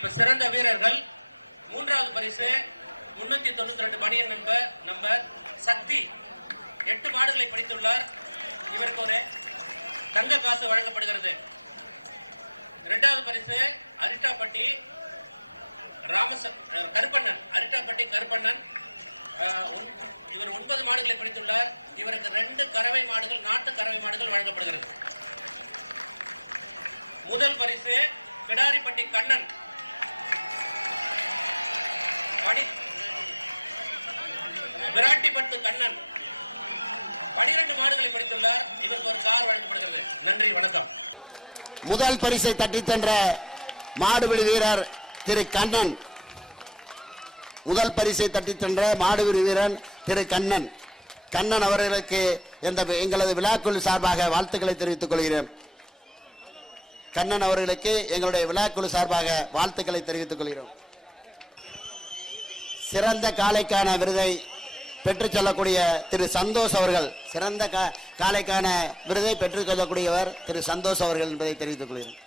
இப்ப சிறந்த வீரர்கள் மூன்றாவது பரிசு 392 பணியன் நம்பர் சக்தி 8 மாடுகளை படித்துள்ளார். இவருக்கு ஒரு தங்க காசு வழங்கப்படுகிறது. இரண்டாவது பரிசு அரிட்டாப்பட்டி கருப்பண்ணன், அரிட்டாப்பட்டி கருப்பண்ணன். இவர் 9 மாடுகளை பிடித்துள்ளார். இவருக்கு 2 கறவை மாடுகள், நாட்டு கறவை மாடுகள் வழங்கப்படுகிறது. முதல் பரிசு கிடாரிப்பட்டி கண்ணன், விராட்டிப்பட்டு கண்ணன் 12 மாடுகளை பிடித்துள்ளார். இவருக்கு ஒரு கார் வழங்கப்படுகிறது. நன்றி, வணக்கம். முதல் பரிசை தட்டி சென்ற மாடுபிடி வீரர் திரு கண்ணன், முதல் பரிசை தட்டி சென்ற மாடுபிடி வீரர் திரு கண்ணன் அவர்களுக்கு எங்களது விழாக்குழு சார்பாக வாழ்த்துக்களை தெரிவித்துக் கொள்கிறேன். கண்ணன் அவர்களுக்கு எங்களுடைய விழாக்குழு சார்பாக வாழ்த்துக்களை தெரிவித்துக் கொள்கிறோம். சிறந்த காளைக்கான விருதை பெற்றுச் செல்லக்கூடிய திரு சந்தோஷ் அவர்கள், சிறந்த காளைக்கான விருதை பெற்றுச் செல்லக்கூடியவர் திரு சந்தோஷ் அவர்கள் என்பதை தெரிவித்துக் கொள்கிறேன்.